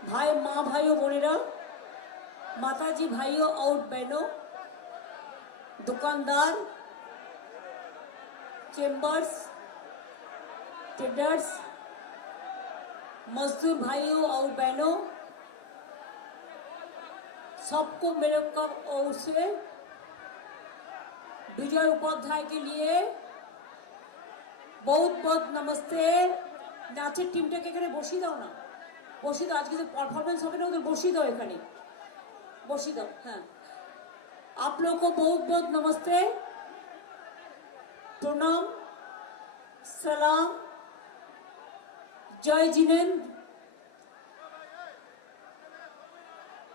भाई माँ भाइयों बोनेरा, माताजी भाइयों और बहनों, दुकानदार, चेम्बर्स, ट्रेडर्स, मजदूर भाइयों और बहनों, सबको मेरे ओर से विजय उपाध्याय के लिए बहुत बहुत नमस्ते। नाचेर टीमटाके एखाने बसिए दाओ ना, बसिए दाओ। आज के परफॉर्मेंस होबे ना, ओদের बसिए दाओ, एखाने बसिए दाओ। हाँ, आप लोगों को बहुत बहुत नमस्ते, प्रणाम, सलाम, जय जिनेंद्र,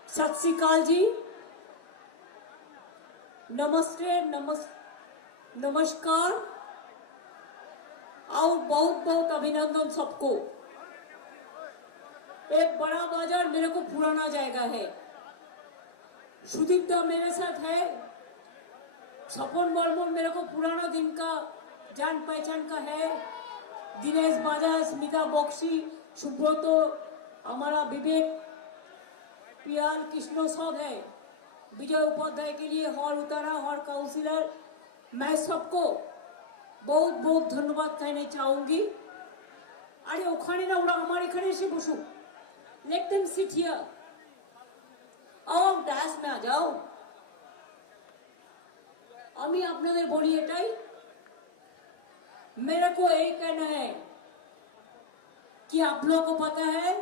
सत श्री अकाल जी, नमस्ते, नमस्कार और बहुत बहुत अभिनंदन सबको। एक बड़ा बाजार मेरे को पुराना जाएगा है, सुदीप दा मेरे साथ है, सपन बर्मन मेरे को पुराना दिन का जान पहचान का है, दिनेश बाजार, स्मिता बक्सी, सुब्रतो, हमारा विवेक पियाल, कृष्ण सब है। विजय उपाध्याय के लिए हर उतारा, हर काउंसिलर, मैं सबको बहुत बहुत धन्यवाद कहना चाहूंगी। अरे ओखाने ना, ओरा हमारे एखाने एसे बसो, लेट देम सिट हियर, आओ डैश में आ जाओ। अमी आपनादेर बोली एटाई, मेरे को यही कहना है कि आप लोगों को पता है,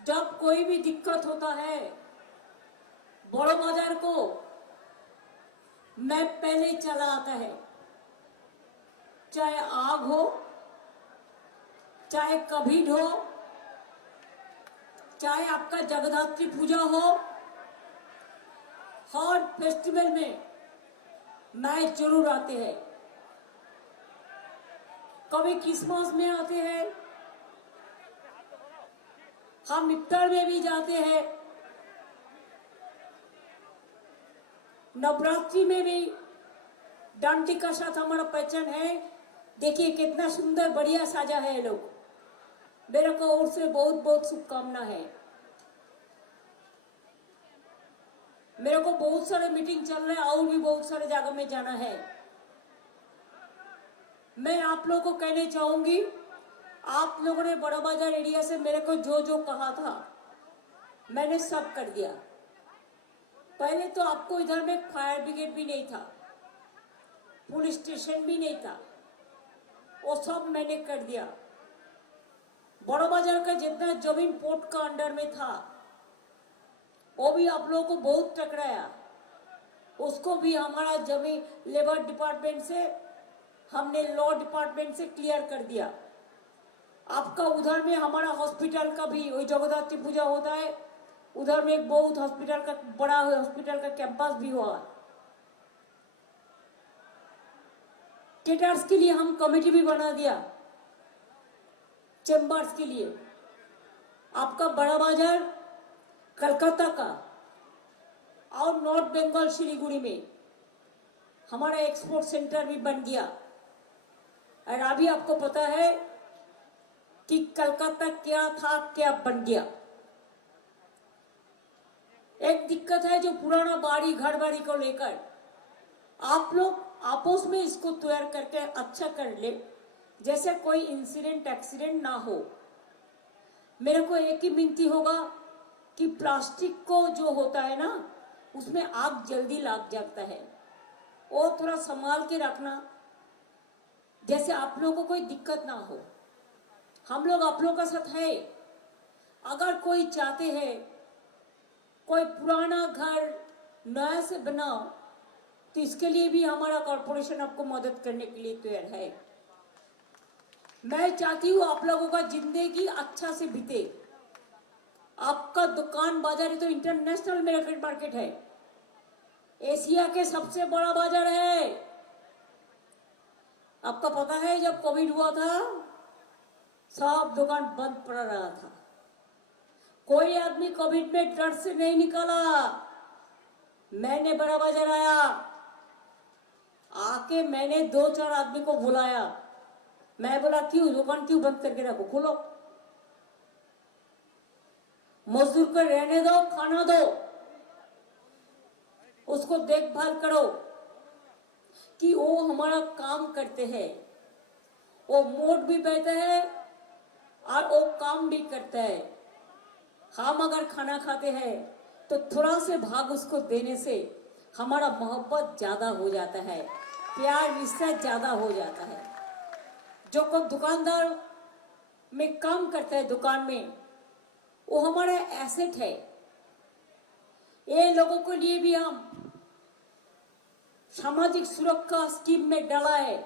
जब कोई भी दिक्कत होता है बड़ो बाजार को मैं पहले चला आता है, चाहे आग हो, चाहे कोविड हो, चाहे आपका जगद्धात्री पूजा हो, हर फेस्टिवल में मैं जरूर आते हैं। कभी क्रिसमस में आते हैं, हम इफ्तार में भी जाते हैं, नवरात्रि में भी डांडी का साथ हमारा पहचान है। देखिए कितना सुंदर बढ़िया साजा है ये लोग। मेरे को ओर से बहुत बहुत शुभकामना है। मेरे को बहुत सारे मीटिंग चल रहे हैं और भी बहुत सारे जगह में जाना है। मैं आप लोगों को कहने चाहूंगी, आप लोगों ने बड़ा बाजार एरिया से मेरे को जो जो कहा था मैंने सब कर दिया। पहले तो आपको इधर में फायर ब्रिगेड भी नहीं था, पुलिस स्टेशन भी नहीं था, वो सब मैंने कर दिया। बड़ा बाजार का जितना जमीन पोर्ट का अंडर में था वो भी आप लोगों को बहुत टकराया, उसको भी हमारा जमीन लेबर डिपार्टमेंट से, हमने लॉ डिपार्टमेंट से क्लियर कर दिया। आपका उधर में हमारा हॉस्पिटल का भी, वही जगद्धात्री पूजा होता है उधर में एक बहुत हॉस्पिटल का, बड़ा हॉस्पिटल का कैंपस भी हुआ। ट्रेडर्स के लिए हम कमेटी भी बना दिया, चेम्बर्स के लिए। आपका बड़ा बाजार कलकत्ता का और नॉर्थ बंगाल सिलीगुड़ी में हमारा एक्सपोर्ट सेंटर भी बन गया। और अभी आपको पता है कि कलकत्ता क्या था, क्या बन गया। एक दिक्कत है जो पुराना बाड़ी घर बाड़ी को लेकर, आप लोग आपस में इसको तैयार करके अच्छा कर ले, जैसे कोई इंसिडेंट एक्सीडेंट ना हो। मेरे को एक ही विनती होगा कि प्लास्टिक को जो होता है ना, उसमें आग जल्दी लग जाता है, वो थोड़ा संभाल के रखना, जैसे आप लोगों को कोई दिक्कत ना हो। हम लोग आप लोगों का साथ है। अगर कोई चाहते हैं कोई पुराना घर नया से बनाओ, तो इसके लिए भी हमारा कॉर्पोरेशन आपको मदद करने के लिए तैयार है। मैं चाहती हूँ आप लोगों का जिंदगी अच्छा से बीते। आपका दुकान बाजार तो इंटरनेशनल मार्केट है, एशिया के सबसे बड़ा बाजार है। आपका पता है जब कोविड हुआ था सब दुकान बंद पड़ा रहा था, कोई आदमी कोविड में डर से नहीं निकला। मैंने बड़ा बाजार आया, आके मैंने 2-4 आदमी को बुलाया, मैं बोला क्यों दुकान क्यों बंद करके रखो, खोलो। मजदूर को रहने दो, खाना दो, उसको देखभाल करो कि वो हमारा काम करते हैं, वो मोट भी बहते हैं और वो काम भी करता है। हम अगर खाना खाते हैं तो थोड़ा से भाग उसको देने से हमारा मोहब्बत ज्यादा हो जाता है, प्यार रिश्ता ज्यादा हो जाता है। जो कोई दुकानदार में काम करता है दुकान में, वो हमारा एसेट है। ये लोगों के लिए भी हम सामाजिक सुरक्षा स्कीम में डाला है।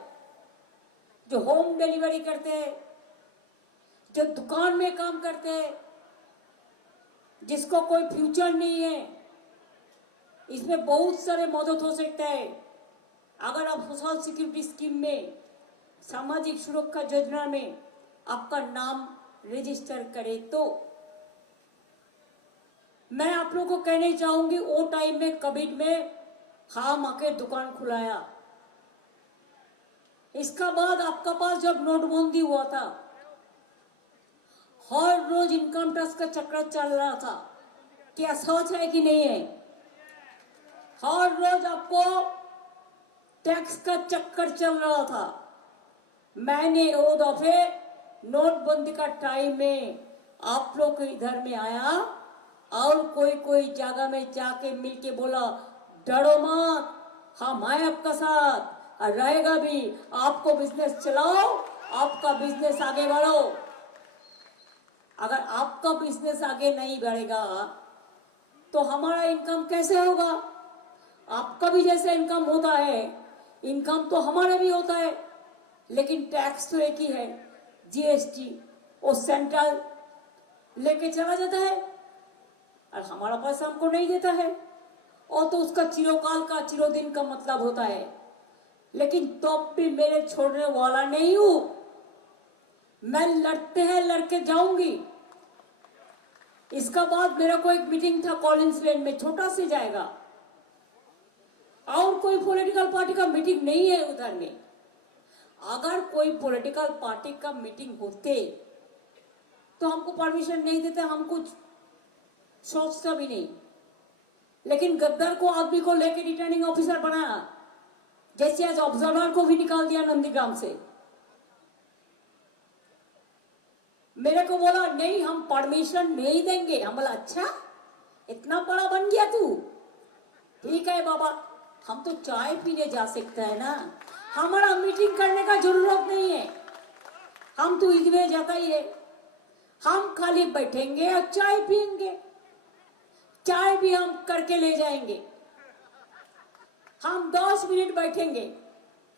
जो होम डिलीवरी करते हैं, जो दुकान में काम करते हैं, जिसको कोई फ्यूचर नहीं है, इसमें बहुत सारे मदद हो सकता है। अगर आप सोशल सिक्योरिटी स्कीम में, सामाजिक सुरक्षा योजना में आपका नाम रजिस्टर करें तो मैं आप लोगों को कहना चाहूंगी, वो टाइम में कोविड में हम आके दुकान खुलाया। इसका बाद आपका पास जब नोटबंदी हुआ था, हर रोज इनकम टैक्स का चक्कर चल रहा था। क्या सोच है कि नहीं है? हर रोज आपको टैक्स का चक्कर चल रहा था। मैंने वो दफे नोटबंदी का टाइम में आप लोग के इधर में आया और कोई जगह में जाके मिलके बोला, डरो मत, हम आए आपका साथ और रहेगा भी। आपको बिजनेस चलाओ, आपका बिजनेस आगे बढ़ो। अगर आपका बिजनेस आगे नहीं बढ़ेगा तो हमारा इनकम कैसे होगा? आपका भी जैसे इनकम होता है, इनकम तो हमारा भी होता है, लेकिन टैक्स तो एक ही है, जीएसटी। वो सेंट्रल लेके चला जाता है और हमारा पैसा हमको नहीं देता है, और तो उसका चिरोकाल का, चिरोदिन का मतलब होता है। लेकिन तो भी मेरे छोड़ने वाला नहीं हूं, मैं लड़ते हैं लड़के जाऊंगी। इसका बाद मेरा को एक मीटिंग था कॉलिंस लेन में, छोटा से जाएगा, और कोई पॉलिटिकल पार्टी का मीटिंग नहीं है उधर में। अगर कोई पॉलिटिकल पार्टी का मीटिंग होते तो हमको परमिशन नहीं देते, हम कुछ सोचता भी नहीं। लेकिन गद्दार को, आदमी को लेके रिटर्निंग ऑफिसर बनाया, जैसे आज ऑब्जर्वर को भी निकाल दिया नंदीग्राम से। मेरे को बोला नहीं, हम परमिशन नहीं देंगे। हम बोला अच्छा, इतना बड़ा बन गया तू, ठीक है बाबा, हम तो चाय पीने जा सकते हैं ना, हमारा मीटिंग करने का जरूरत नहीं है, हम तो ईदवे जाता ही है, हम खाली बैठेंगे और चाय पियेंगे, चाय भी हम करके ले जाएंगे। हम 10 मिनट बैठेंगे,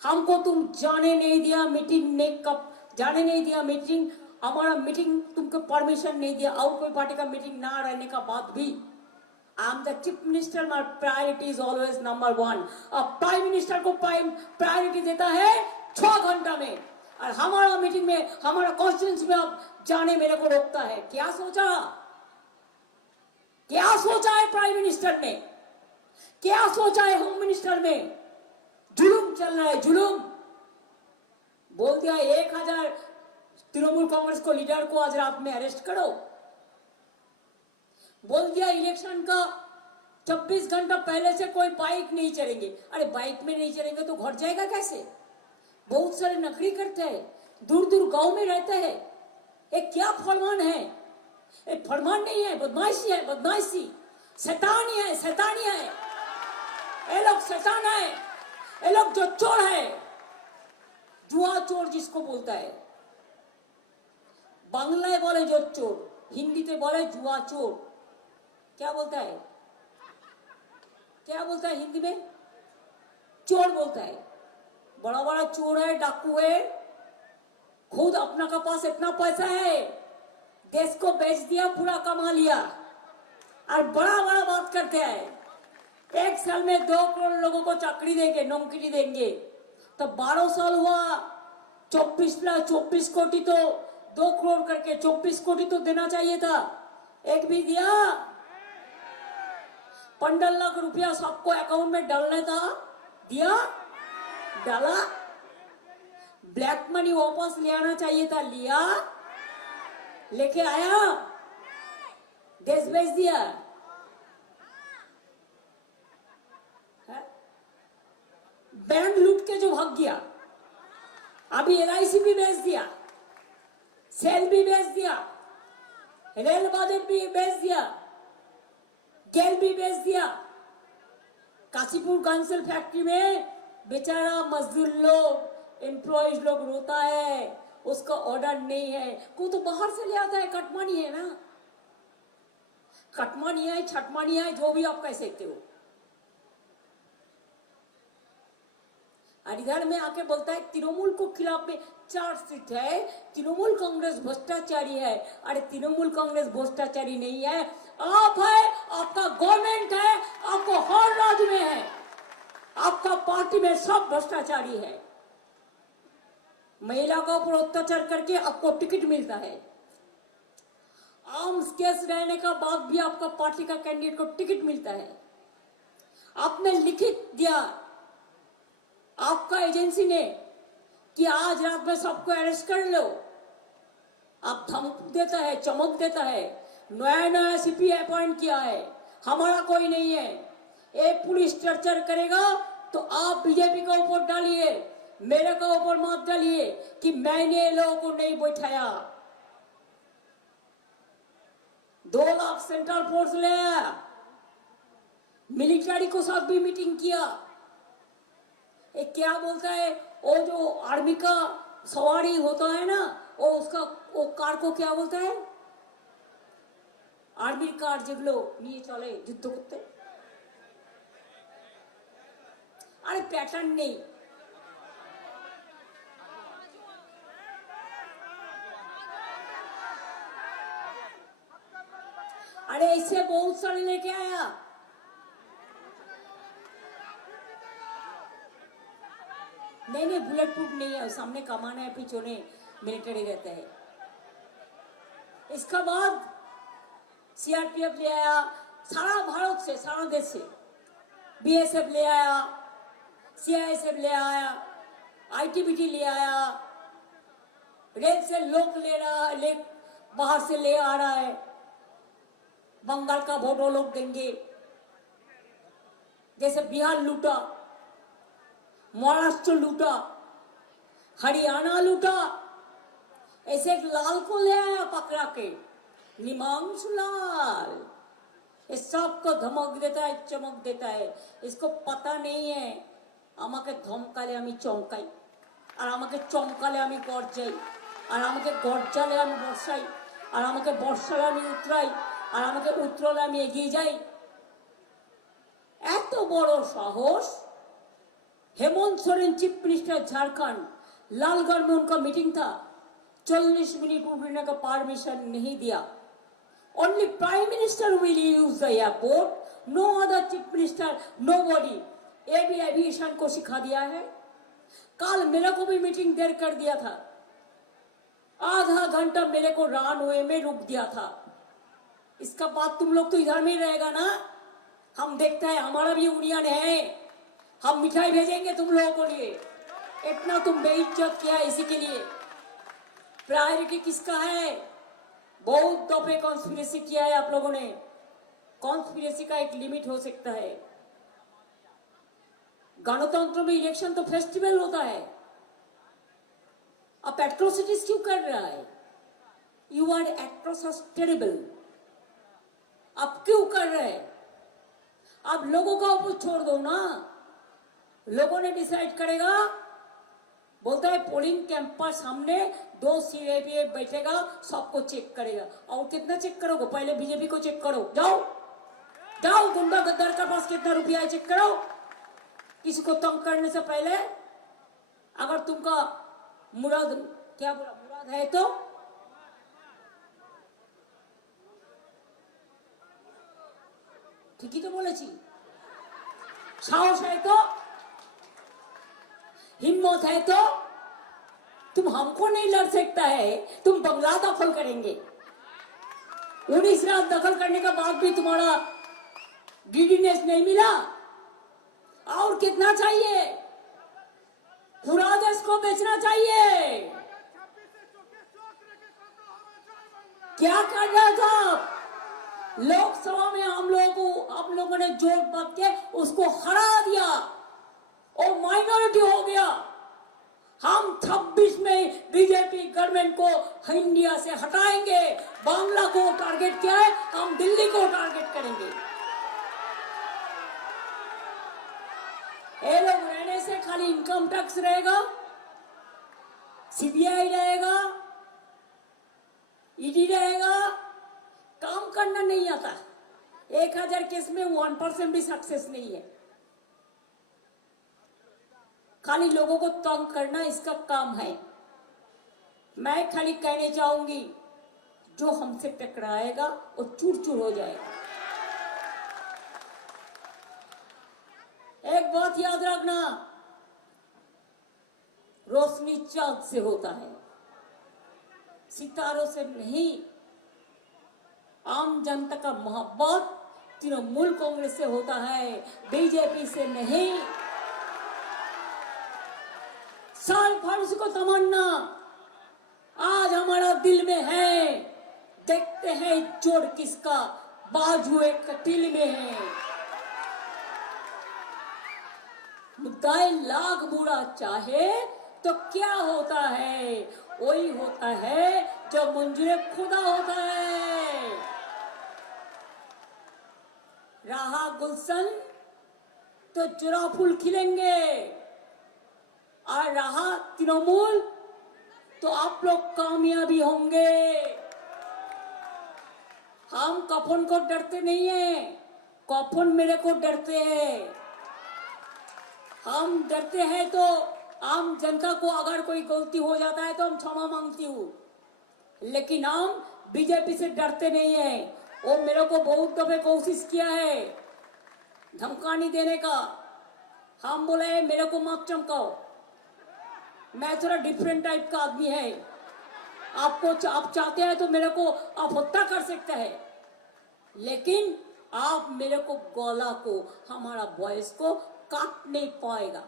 हमको तुम जाने नहीं दिया मीटिंग ने, कब जाने नहीं दिया मीटिंग, हमारा मीटिंग तुमको परमिशन नहीं दिया, और कोई पार्टी का मीटिंग ना रहने का बाद भी I am the chief minister, my priority is always number 1। अब प्राइम मिनिस्टर को प्रायोरिटी देता है 6 घंटा में, और हमारा मीटिंग में, हमारा कॉन्स्टिट्यूंसी में अब जाने मेरे को रोकता है। क्या सोचा, क्या सोचा है प्राइम मिनिस्टर ने, क्या सोचा है होम मिनिस्टर ने? जुलूम चल रहा है, जुलूम। बोल दिया 1000 तृणमूल कांग्रेस को लीडर को आज रात में अरेस्ट करो। बोल दिया इलेक्शन का 26 घंटा पहले से कोई बाइक नहीं चलेंगे। अरे बाइक में नहीं चलेंगे तो घर जाएगा कैसे? बहुत सारे नकरी करते हैं, दूर दूर गांव में रहते हैं। ये क्या फरमान है? ये फरमान नहीं है, बदमाशी है, बदमाशी, शैतानी है, शैतानी है। ये लोग शैतान है, ये लोग जो चोर है, जुआ चोर जिसको बोलता है, बांग्लाয় बोले जो चोर, हिंदी ते बोले जुआ चोर। क्या बोलता है, क्या बोलता है हिंदी में? चोर बोलता है। बड़ा बड़ा चोर है, डाकू है, खुद अपना के पास इतना पैसा है, देश को बेच दिया, पूरा कमा लिया, और बड़ा बड़ा बात करते हैं 1 साल में 2 करोड़ लोगों को चाकरी देंगे, नौकरी देंगे। तो 12 साल हुआ, 24 कोटी, तो 2 करोड़ करके 24 कोटी तो देना चाहिए था, एक भी दिया? 15 लाख रुपया सबको अकाउंट में डालने था, दिया? डाला? ब्लैक मनी वापस ले आना चाहिए था, लिया? लेके आया? देश बेच दिया है? बैंक लूट के जो भाग गया, अभी LIC भी बेच दिया, सेल भी बेच दिया, रेल बजट भी बेच दिया, गेल भी बेच दिया। काशीपुर कांसल फैक्ट्री में बेचारा मजदूर लोग, एम्प्लॉइज लोग रोता है, उसका ऑर्डर नहीं है। को तो बाहर से ले आता है, कटमानी है ना, कटमानी है, छटमानी है, जो भी आप कह सकते हो। और इधर में आके बोलता है तृणमूल को खिलाफ में चार्जशीट है, तृणमूल कांग्रेस भ्रष्टाचारी है। अरे तृणमूल कांग्रेस भ्रष्टाचारी नहीं है, आप है, आपका गवर्नमेंट है, आपको हर राज्य में है, आपका पार्टी में सब भ्रष्टाचारी है। महिला का ऊपर अत्याचार करके आपको टिकट मिलता है, आर्म्स केस रहने का बाद भी आपका पार्टी का कैंडिडेट को टिकट मिलता है। आपने लिखित दिया आपका एजेंसी ने कि आज रात में सबको अरेस्ट कर लो, आप धमक देता है, चमक देता है, नया नया CP अपॉइंट किया है, हमारा कोई नहीं है, एक पुलिस टर्चर करेगा तो आप बीजेपी का ऊपर डालिए, मेरे का ऊपर मत डालिए कि मैंने लोगों को नहीं बैठाया। 2 लाख सेंट्रल फोर्स ले आया, मिलिट्री को साथ भी मीटिंग किया। एक क्या बोलता है, वो जो आर्मी का सवारी होता है ना, वो उसका वो कार को क्या बोलता है, आर्मी कार যেগুলো নিয়ে চলে যুদ্ধ করতে। अरे पैटर्न नहीं, अरे इससे बहुत सारे लेके आया। नहीं बुलेट प्रूफ नहीं है, सामने कमाना है, पीछे मिलिट्री रहता है। इसका बाद CRPF ले आया, सारा भारत से, सारा देश से BSF ले आया, CISF ले आया, ITBT ले आया, रेल से लोग बाहर से ले आ रहा है। बंगाल का वोट वो लोग देंगे, जैसे बिहार लूटा, महाराष्ट्र लूटा, हरियाणा लूटा, ऐसे एक लाल को ले आया पकड़ा के, निमांशु लाल। इस सबको धमक देता है, चमक देता है। इसको पता नहीं है আমাকে ধমকালে আমি চমকাই, আর আমাকে চমকালে আমি গর্জাই, আর আমাকে গর্জালে আমি বর্ষাই, আর আমাকে বর্ষালে আমি উতরাই, আর আমাকে উতরালে আমি এগিয়ে যাই। এত বড় সাহস। हेमंत सोरेन चीफ मिनिस्टर झारखंड, लालगढ़ में उनका मीटिंग था, 40 मिनट उड़ने का परमिशन नहीं दिया। Only prime minister will use the airport, no other chief minister, nobody. ये भी एविएशन को सिखा दिया है। कल मेरे को भी मीटिंग देर कर दिया था, आधा घंटा मेरे को रनवे में रुक दिया था। इसका बाद तुम लोग तो इधर में ही रहेगा ना, हम देखते हैं, हमारा भी यूनियन है, हम मिठाई भेजेंगे तुम लोगों को लिए। इतना तुम बेइज्जत किया है, इसी के लिए प्रायोरिटी किसका है? बहुत दफे कॉन्स्पिरेसी किया है आप लोगों ने। कॉन्स्पिरेसी का एक लिमिट हो सकता है। गणतंत्र में इलेक्शन तो फेस्टिवल होता है, अब एट्रोसिटीज क्यों कर रहा है? You are atrocious terrible. अब क्यों कर रहे हैं? अब लोगों का ऊपर छोड़ दो ना, लोगों ने डिसाइड करेगा। बोलता है पोलिंग कैंप पर सामने 2 CRPF बैठेगा, सबको चेक करेगा। और कितना चेक करोगे? पहले बीजेपी को चेक करो, जाओ जाओ, गुंडा गद्दार का पास कितना रुपया है चेक करो। किसी को तंग करने से पहले अगर तुमका मुराद, क्या बोला, मुराद है तो ठीक ही तो बोलेছি, साहस है तो, हिम्मत है तो तुम हमको नहीं लड़ सकता है, तुम बंगला दखल करेंगे। 19 रात दखल करने के बाद भी तुम्हारा गिडीनेस नहीं मिला। और कितना चाहिए? पूरा देश को बेचना चाहिए। क्या कर रहा था? लोकसभा में हम लोगों ने जोर बांध के उसको हरा दिया और माइनॉरिटी हो गया। हम 26 में बीजेपी गवर्नमेंट को इंडिया से हटाएंगे। बांग्ला को टारगेट किया है, हम दिल्ली को टारगेट करेंगे। ये लोग रहने से खाली इनकम टैक्स रहेगा, सीबीआई रहेगा, ईडी रहेगा, काम करना नहीं आता। 1000 केस में 1% भी सक्सेस नहीं है। खाली लोगों को तंग करना इसका काम है। मैं खाली कहने चाहूंगी, जो हमसे टकराएगा वो चूर चूर हो जाएगा। एक बात याद रखना, रोशनी चांद से होता है, सितारों से नहीं। आम जनता का मोहब्बत तृणमूल कांग्रेस से होता है, बीजेपी से नहीं। साल भर को तमन्ना आज हमारा दिल में है, देखते हैं जोड़ किसका बाजू एक कतील में है। मुद्दाए लाख बुरा चाहे तो क्या होता है, वही होता है जो मंजूर खुदा होता है। रहा गुलशन तो चुरा फूल खिलेंगे, और रहा तृणमूल तो आप लोग कामयाबी होंगे। हम कफन को डरते नहीं है, कफन मेरे को डरते हैं। हम डरते हैं तो आम जनता को अगर कोई गलती हो जाता है तो हम क्षमा मांगती हूँ, लेकिन हम बीजेपी से डरते नहीं है। वो मेरे को बहुत दफे कोशिश किया है धमकानी देने का। हम बोले मेरे को मत चमकाओ, मैं थोड़ा डिफरेंट टाइप का आदमी है। आप चाहते हैं तो मेरे को आप हत्या कर सकते हैं, लेकिन आप मेरे को गला को, हमारा वॉइस को काट नहीं पाएगा।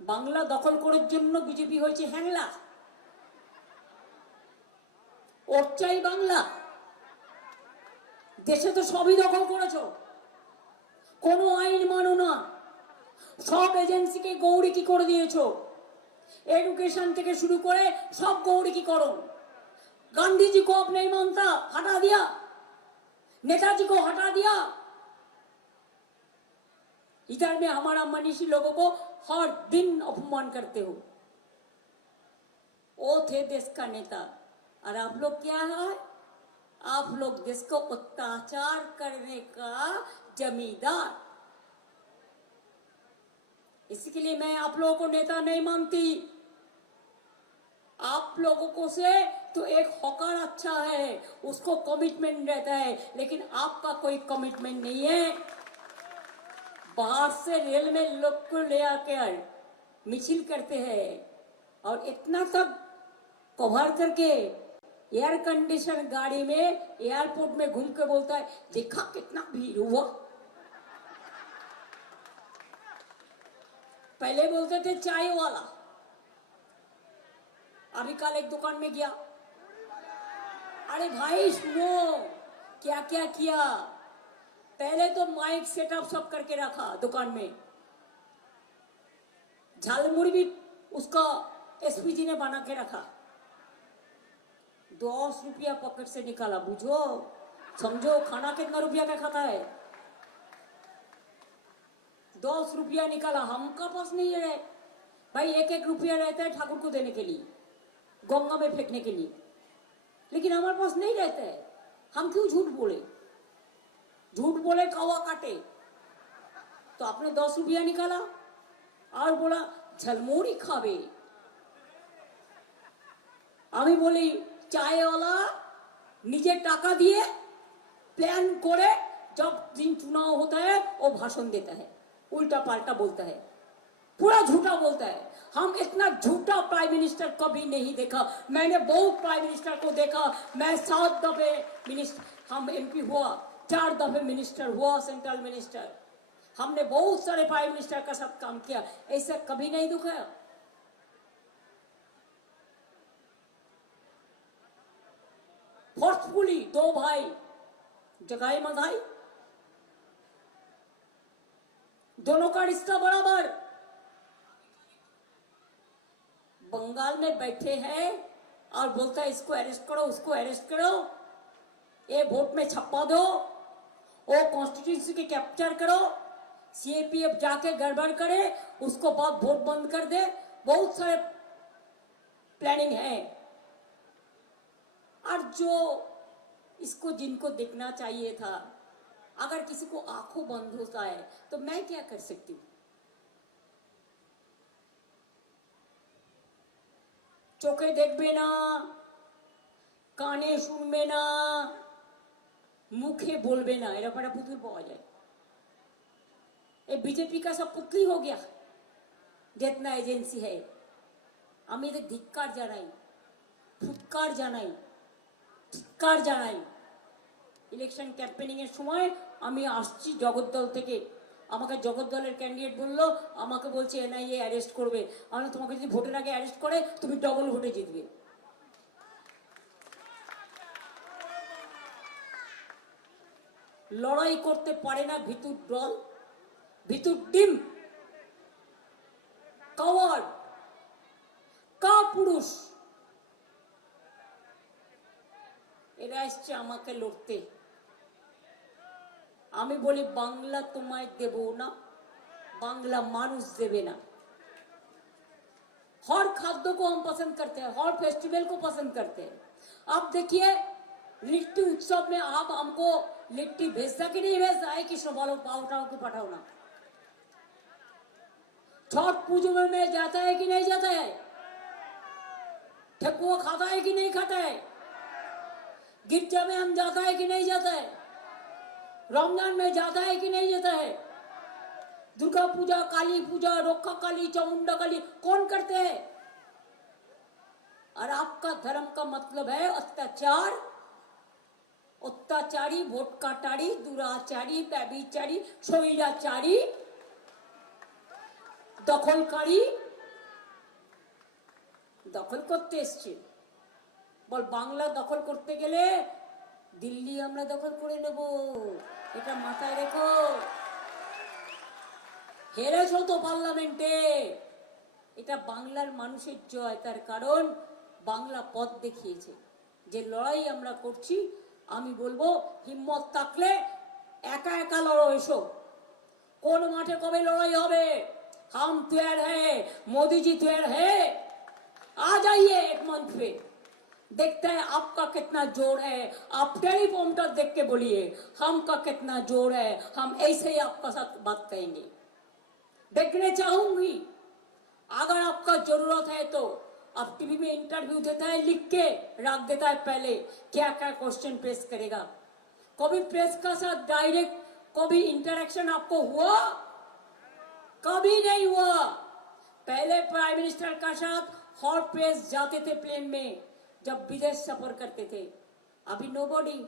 বাংলা দখল করার জন্য বিজেপি হয়েছে হ্যাংলা। ওর চাই বাংলা। দেশে তো সবই দখল করেছো, কোনো আইন মানো না, সব এজেন্সিকে গৌরী কি করে দিয়েছো। एडुकेशन থেকে শুরু করে সব गौरी की करो। गांधी जी को अब नहीं मानता, हटा दिया। नेताजी को हटा दिया। इधर में हमारा मनीषी लोगों को हर दिन अपमान करते हो। वो थे देश का नेता, और आप लोग क्या है, आप लोग देश को अत्याचार करने का जमींदार। इसके लिए मैं आप लोगों को नेता नहीं मानती। आप लोगों को से तो एक हॉकर अच्छा है, उसको कमिटमेंट रहता है, लेकिन आपका कोई कमिटमेंट नहीं है। बाहर से रेल में लोग को ले आकर मिছিল करते हैं, और इतना तक कवर करके एयर कंडीशन गाड़ी में एयरपोर्ट में घूम के बोलता है देखा कितना भीड़ हुआ। पहले बोलते थे चाय वाला, अभी कल एक दुकान में गया, अरे भाई सुनो क्या क्या किया। पहले तो माइक सेटअप सब करके रखा दुकान में, झालमुड़ी भी उसका एसपी जी ने बना के रखा। 10 रुपया पॉकेट से निकाला, बुझो समझो खाना कितना रुपया का खाता है। 10 रुपया निकाला, हमका पास नहीं है भाई। 1-1 रुपया रहता है ठाकुर को देने के लिए, गंगा में फेंकने के लिए, लेकिन हमारे पास नहीं रहता है। हम क्यों झूठ बोले, झूठ बोले कौवा काटे। तो आपने 10 रुपया निकाला और बोला झलमुड़ी खावे। আমি বলি চায়ওয়ালা নিজে টাকা দিয়ে प्लान करे, जब दिन चुनाव होता है वो भाषण देता है, उल्टा पाल्टा बोलता है, पूरा झूठा बोलता है। हम इतना झूठा प्राइम मिनिस्टर कभी नहीं देखा। मैंने बहुत प्राइम मिनिस्टर को देखा, मैं 7 दफे मिनिस्टर, हम एमपी हुआ, 4 दफे मिनिस्टर हुआ, सेंट्रल मिनिस्टर। हमने बहुत सारे प्राइम मिनिस्टर का साथ काम किया, ऐसा कभी नहीं दिखाया। फोर्सफुली 2 भाई जगाई मधाई, दोनों का रिश्ता बराबर। बंगाल में बैठे हैं और बोलता है इसको अरेस्ट करो, उसको अरेस्ट करो, ये वोट में छप्पा दो, वो कॉन्स्टिट्यूंसी के कैप्चर करो, सीएपीएफ जाके गड़बड़ करे, उसको बाद वोट बंद कर दे। बहुत सारे प्लानिंग है। और जो इसको जिनको देखना चाहिए था, अगर किसी को आंखों बंद होता है तो मैं क्या कर सकती हूँ? चोखे देखबे ना, काने सुनबे ना, मुखे बोलबे ना, एरा बड़ा पुतुल पावा जाए। ये बीजेपी का सब पुतली हो गया जितना एजेंसी है। আমি এদের ধিক্কার জানাই, ফুৎকার জানাই, ধিক্কার জানাই। ইলেকশন ক্যাম্পেনিং এর সময় আমি আসছি জগদ্দল থেকে, আমাকে জগদ্দলের ক্যান্ডিডেট বললো, আমাকে বলছে এনআইএ অ্যারেস্ট করবে। আমি তোমাকে যদি ভোটের আগে অ্যারেস্ট করে তুমি ডবল ভোটে জিতবে। লড়াই করতে পারে না ভিতুর দল, ভিতুর টিম, কাওয়ার্ড, কা পুরুষ, এরা এসছে আমাকে লড়তে। আমি বলি বাংলা তোমায় দেব না, बांग्ला मानुष देवे ना। हर खाद्य को हम पसंद करते हैं, हर फेस्टिवल को पसंद करते हैं। आप देखिए लिट्टी उत्सव में आप हमको लिट्टी भेजता कि नहीं भेजता है? कि बोलो पाउटाओ की पठाओ ना। छठ पूजो में जाता है कि नहीं जाता है? ठेकुआ खाता है कि नहीं खाता है? गिरजा में हम जाता है कि नहीं जाता है? रमजान में जाता है कि नहीं जाता है? दुर्गा पूजा, काली पूजा, रोखा काली, चामुंडा काली कौन करते हैं? और आपका धर्म का मतलब है अत्याचार, अत्याचारी, वोट काटारी, दुराचारी, ব্যভিচারী, স্বৈরাচারী, দখলকারী। দখল করতে এসছে। বল বাংলা দখল করতে গেলে দিল্লি আমরা দখল করে নেব, এটা মাথায় রেখো। হেরেছো তো পার্লামেন্টে, এটা বাংলার মানুষের জয়। তার কারণ বাংলা পথ দেখিয়েছে। যে লড়াই আমরা করছি, আমি বলবো হিম্মত থাকলে একা একা লড়ো। এসো কোন মাঠে কবে লড়াই হবে? हम तैयार है, मोदी जी तैयार है। आ जाइए एक मंच पे, देखते हैं आपका कितना जोर है। आप टेलीफॉर्मर देख के बोलिए हम का कितना जोर है, हम ऐसे ही आपका साथ बात करेंगे। देखने चाहूंगी, अगर आपका जरूरत है तो आप टीवी में इंटरव्यू देता है, लिख के रख देता है पहले क्या क्या क्वेश्चन पेश करेगा। कभी प्रेस का साथ डायरेक्ट कभी इंटरेक्शन आपको हुआ? कभी नहीं हुआ। पहले प्राइम मिनिस्टर का साथ हर प्रेस जाते थे प्लेन में जब विदेश सफर करते थे। अभी नोबडी,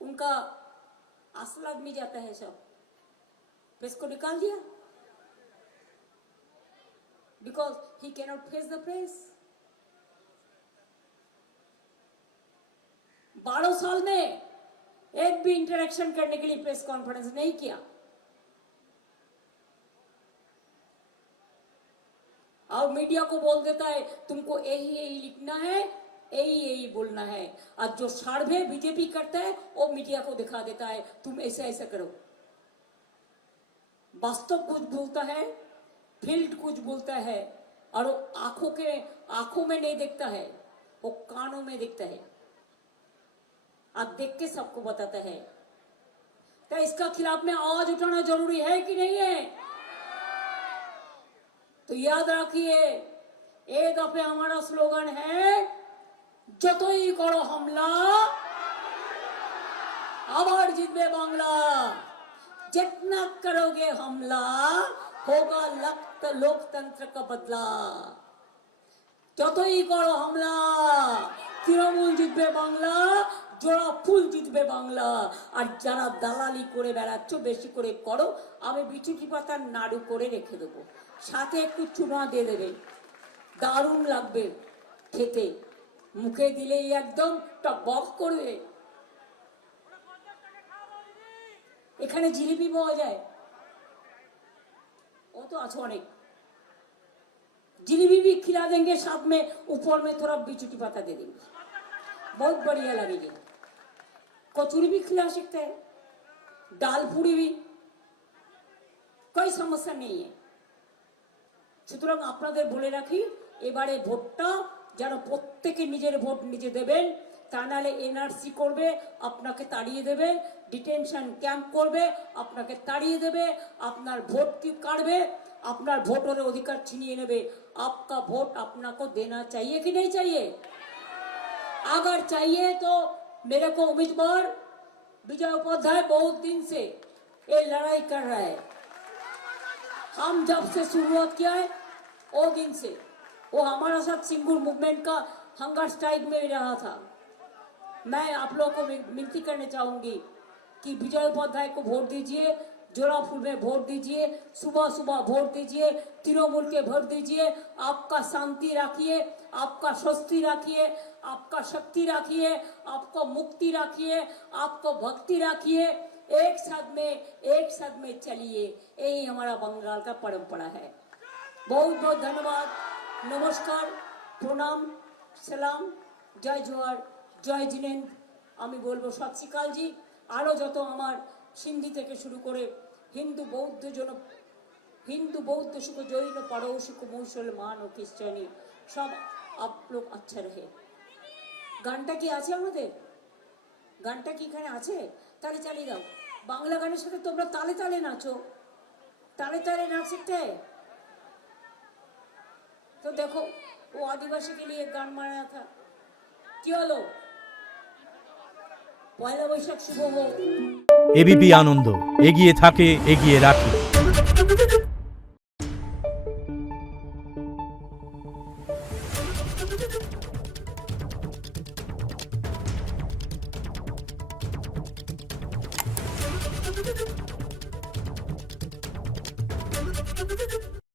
उनका असल आदमी जाता है, सब प्रेस को निकाल दिया because he cannot face the press. 12 साल में एक भी इंटरेक्शन करने के लिए प्रेस कॉन्फ्रेंस नहीं किया। और मीडिया को बोल देता है तुमको यही यही लिखना है, यही यही बोलना है। और जो सर्वे बीजेपी करता है वो मीडिया को दिखा देता है तुम ऐसा ऐसा करो। वास्तव कुछ बोलता है, फील्ड कुछ बोलता है, और वो आंखों में नहीं देखता है, वो कानों में देखता है। आप देख के सबको बताता है। तो इसका खिलाफ में आवाज उठाना जरूरी है कि नहीं है? तो याद रखिए, एक दफे हमारा स्लोगन है যতই করো हमला आबार जीतबे बांग्ला। जितना करोगे हमला होगा लोकतंत्र का बदला। যতই করো हमला তৃণমূল জিতবে বাংলা, জোড়া ফুল জিতবে বাংলা। আর যারা দালালি করে বেড়াচ্ছ বেশি করে করো, আমি বিচুটি পাতার নাড়ু করে রেখে দেবো, সাথে একটু চুনা দিয়ে দেবে, দারুণ লাগবে খেতে। মুখে দিলেই একদম টকবক করবে। এখানে জিলিপি পাওয়া যায়, वो तो अच्छो अनेक जिलेबी भी खिला देंगे, साथ में ऊपर में थोड़ा बिचुटी पाता दे देंगे, बहुत बढ़िया लगेगी। कचौरी भी खिला सकते हैं, दाल पूरी भी, कोई समस्या नहीं है। সুতরাং আপনাদের বলে রাখি, এবারে ভোটটা যেন প্রত্যেকে নিজের ভোট নিজে দেবেন, তা নাহলে এনআরসি করবে, আপনাকে তাড়িয়ে দেবে, ডিটেনশন ক্যাম্প করবে, আপনাকে তাড়িয়ে দেবে, আপনার ভোট কি কাটবে, আপনার ভোটের অধিকার ছিনিয়ে নেবে। आपका वोट अपना को देना चाहिए कि नहीं चाहिए? अगर चाहिए तो मेरे को उम्मीदवार विजय उपाध्याय बहुत दिन से ये लड़ाई कर रहा है। हम जब से शुरुआत किया है वो दिन से वो हमारा साथ सिंगुर मूवमेंट का हंगर स्ट्राइक में रहा था। मैं आप लोगों को विनती करना चाहूंगी कि विजय उपाध्याय को वोट दीजिए, जोराफुल में वोट दीजिए, सुबह सुबह वोट दीजिए, तृणमूल के वोट दीजिए। आपका शांति रखिए, आपका स्वस्ति रखिए, आपका शक्ति रखिए, आपको मुक्ति रखिए, आपको भक्ति रखिए। एक साथ में चलिए, यही हमारा बंगाल का परंपरा है। बहुत बहुत धन्यवाद, नमस्कार, प्रणाम, सलाम, जय जोहार, जय जिनेंद्र। আমি বলবো সত শ্রী আকাল জি। আরও যত আমার সিন্ধি থেকে শুরু করে হিন্দু বৌদ্ধ সুখ জৈন পারসিক মুসলমান ও খ্রিস্টানি সব आप लोग अच्छा रहे। গানটা কি আছে আমাদের? গানটা কি এখানে আছে? তাহলে চালিয়ে দাও। বাংলা গানের সাথে তোমরা তালে তালে নাচো, তালে তালে नाच सकते हैं। तो देखो वो आदिवासी के लिए गान बनाया था, चलो পয়লা বৈশাখ শুভ হোক। এবিপি আনন্দ এগিয়ে থাকে, এগিয়ে রাখে।